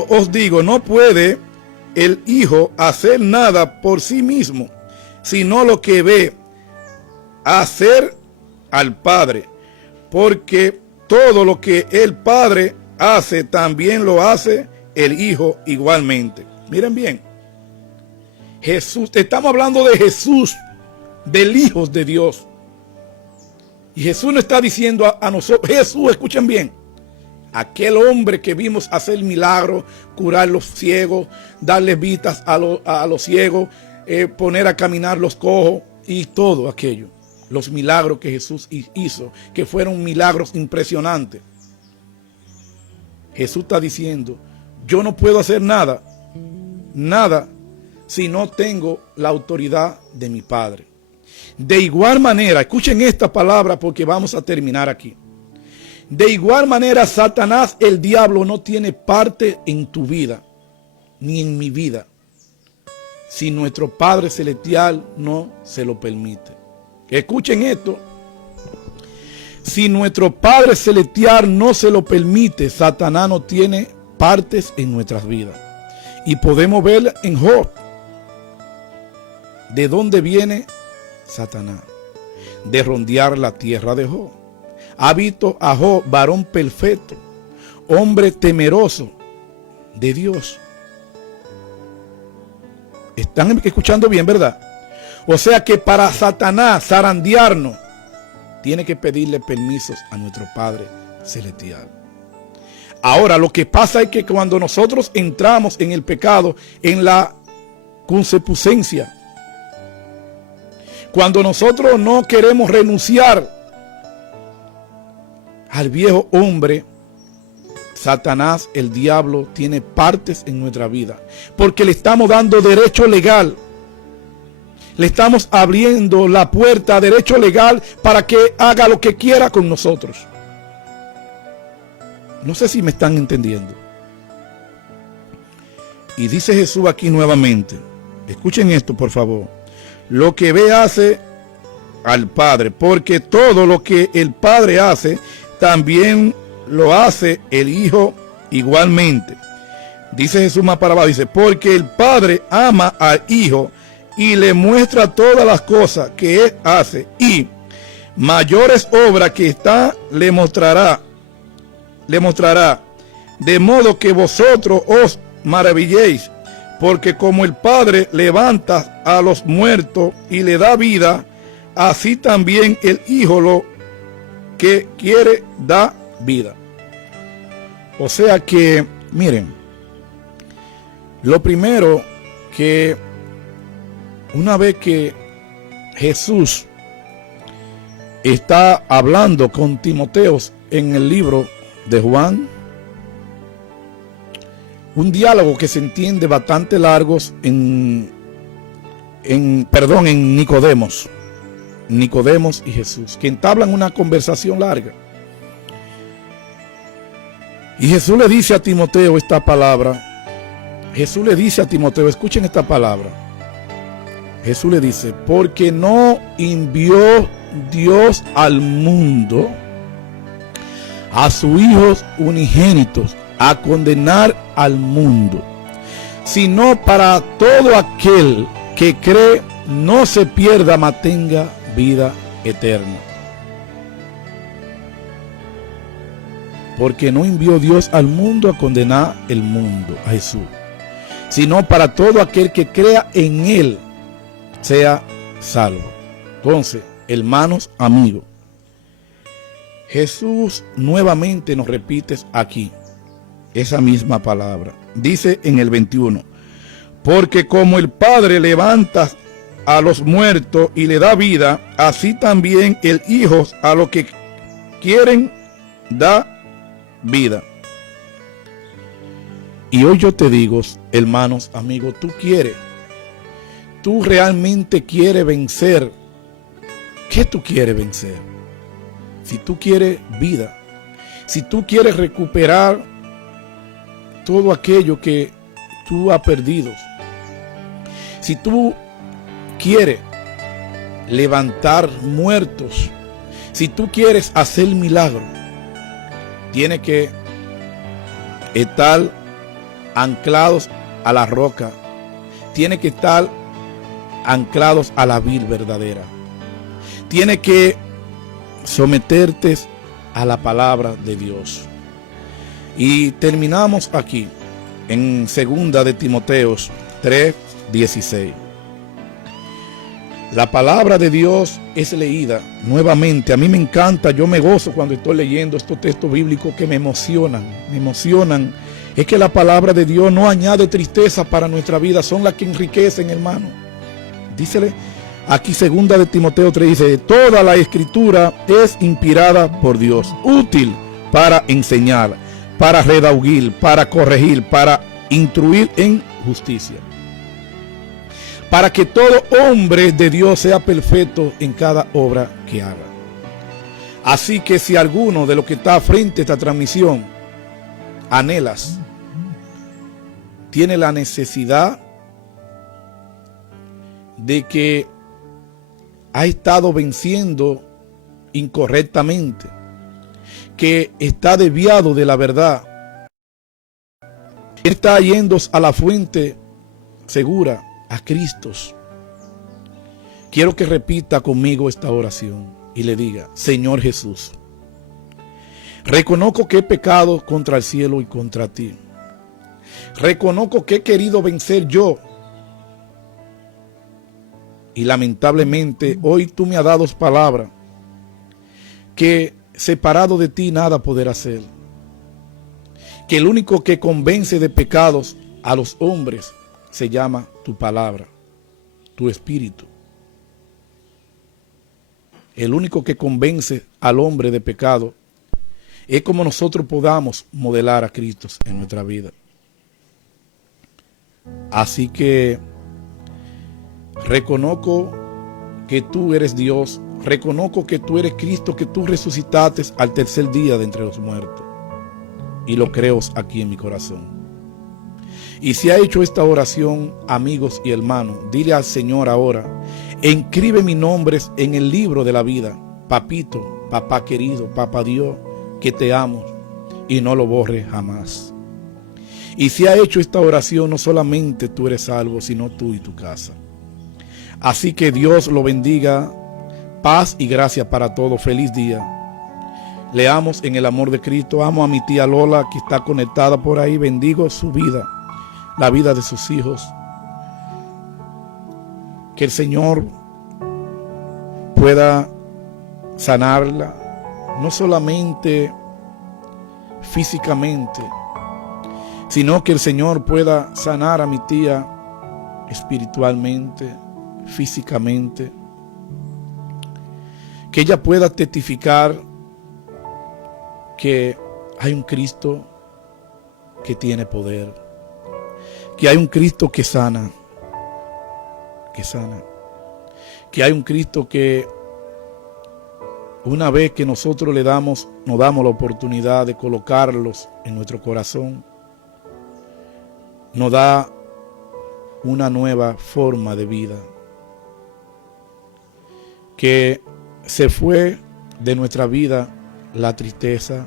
os digo, no puede el Hijo hacer nada por sí mismo, sino lo que ve hacer al Padre, porque todo lo que el Padre hace, también lo hace el Hijo igualmente. Miren bien, Jesús, estamos hablando de Jesús, del Hijo de Dios. Y Jesús nos está diciendo a nosotros, Jesús, escuchen bien, aquel hombre que vimos hacer milagros, curar los ciegos, darles vistas a los ciegos, poner a caminar los cojos y todo aquello. Los milagros que Jesús hizo, que fueron milagros impresionantes. Jesús está diciendo, yo no puedo hacer nada si no tengo la autoridad de mi Padre. De igual manera, escuchen esta palabra porque vamos a terminar aquí. De igual manera, Satanás, el diablo, no tiene parte en tu vida, ni en mi vida, si nuestro Padre Celestial no se lo permite. Escuchen esto. Si nuestro Padre Celestial no se lo permite, Satanás no tiene partes en nuestras vidas. Y podemos ver en Job, ¿de dónde viene Satanás? De rondear la tierra de Job. Ha visto a Job, varón perfecto, hombre temeroso de Dios. ¿Están escuchando bien, verdad? O sea que para Satanás zarandearnos, tiene que pedirle permisos a nuestro Padre Celestial. Ahora, lo que pasa es que cuando nosotros entramos en el pecado, en la concupiscencia, cuando nosotros no queremos renunciar al viejo hombre, Satanás, el diablo, tiene partes en nuestra vida. Porque le estamos dando derecho legal. Le estamos abriendo la puerta a derecho legal para que haga lo que quiera con nosotros. No sé si me están entendiendo. Y dice Jesús aquí nuevamente. Escuchen esto, por favor. Lo que ve hace al Padre, porque todo lo que el Padre hace, también lo hace el Hijo igualmente. Dice Jesús más para abajo, dice, porque el Padre ama al Hijo y le muestra todas las cosas que Él hace, y mayores obras que está le mostrará, de modo que vosotros os maravilléis, porque como el Padre levanta a los muertos y le da vida, así también el Hijo lo que quiere da vida. O sea que, miren, lo primero que una vez que Jesús está hablando con Timoteo en el libro de Juan, un diálogo que se entiende bastante largos en Nicodemos y Jesús, que entablan una conversación larga. Y Jesús le dice a Timoteo esta palabra. Jesús le dice a Timoteo, escuchen esta palabra. Jesús le dice, porque no envió Dios al mundo a sus hijos unigénitos a condenar al mundo, sino para todo aquel que cree no se pierda, mas tenga vida eterna. Porque no envió Dios al mundo a condenar el mundo, a Jesús, sino para todo aquel que crea en Él sea salvo. Entonces, hermanos, amigos, Jesús nuevamente nos repite aquí esa misma palabra. Dice en el 21, porque como el Padre levanta a los muertos y le da vida, así también el Hijo a los que quieren da vida. Y hoy yo te digo, hermanos, amigos, tú realmente quieres vencer. ¿Qué tú quieres vencer? Si tú quieres vida, si tú quieres recuperar todo aquello que tú has perdido, si tú quieres levantar muertos, si tú quieres hacer milagros, tienes que estar anclados a la roca, tienes que estar anclados a la vid verdadera, tienes que someterte a la palabra de Dios. Y terminamos aquí en 2 de Timoteo 3:16. La palabra de Dios es leída nuevamente. A mí me encanta, yo me gozo cuando estoy leyendo estos textos bíblicos que me emocionan. Es que la palabra de Dios no añade tristeza para nuestra vida, son las que enriquecen, hermano. Dícele aquí 2 de Timoteo 3, dice, toda la escritura es inspirada por Dios, útil para enseñar, para redarguir, para corregir, para instruir en justicia, para que todo hombre de Dios sea perfecto en cada obra que haga. Así que si alguno de los que está frente a esta transmisión anhelas, tiene la necesidad de que ha estado venciendo incorrectamente, que está desviado de la verdad, está yendo a la fuente segura, a Cristo, quiero que repita conmigo esta oración y le diga, Señor Jesús, reconozco que he pecado contra el cielo y contra ti. Reconozco que he querido vencer yo. Y lamentablemente hoy tú me has dado palabras que separado de ti nada poder hacer. Que el único que convence de pecados a los hombres se llama tu palabra, tu espíritu. El único que convence al hombre de pecado es como nosotros podamos modelar a Cristo en nuestra vida. Así que reconozco que tú eres Dios, reconozco que tú eres Cristo, que tú resucitaste al tercer día de entre los muertos. Y lo creo aquí en mi corazón. Y si ha hecho esta oración, amigos y hermanos, dile al Señor ahora, Inscribe mis nombres en el libro de la vida. Papito, papá querido, papá Dios, que te amo y no lo borres jamás. Y si ha hecho esta oración, no solamente tú eres salvo, sino tú y tu casa. Así que Dios lo bendiga. Paz y gracia para todos. Feliz día. Leamos en el amor de Cristo. Amo a mi tía Lola, que está conectada por ahí. Bendigo su vida, la vida de sus hijos. Que el Señor pueda sanarla, no solamente físicamente, sino que el Señor pueda sanar a mi tía espiritualmente, físicamente. Que ella pueda testificar que hay un Cristo que tiene poder, que hay un Cristo que sana, que hay un Cristo que una vez que nosotros nos damos la oportunidad de colocarlos en nuestro corazón, nos da una nueva forma de vida, que se fue de nuestra vida la tristeza,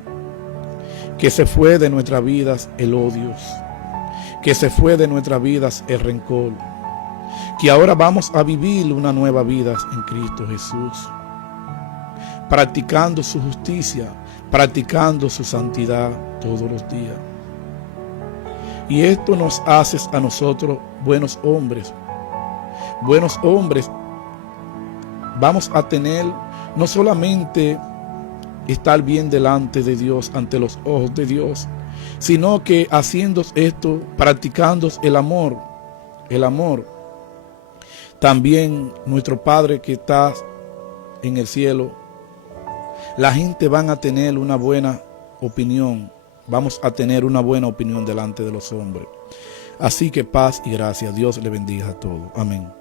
que se fue de nuestras vidas el odio, que se fue de nuestras vidas el rencor, que ahora vamos a vivir una nueva vida en Cristo Jesús, practicando su justicia, practicando su santidad todos los días. Y esto nos hace a nosotros buenos hombres. Buenos hombres vamos a tener no solamente estar bien delante de Dios, ante los ojos de Dios, sino que haciendo esto, practicando el amor, también nuestro Padre que está en el cielo, la gente van a tener una buena opinión, vamos a tener una buena opinión delante de los hombres. Así que paz y gracia, Dios le bendiga a todos. Amén.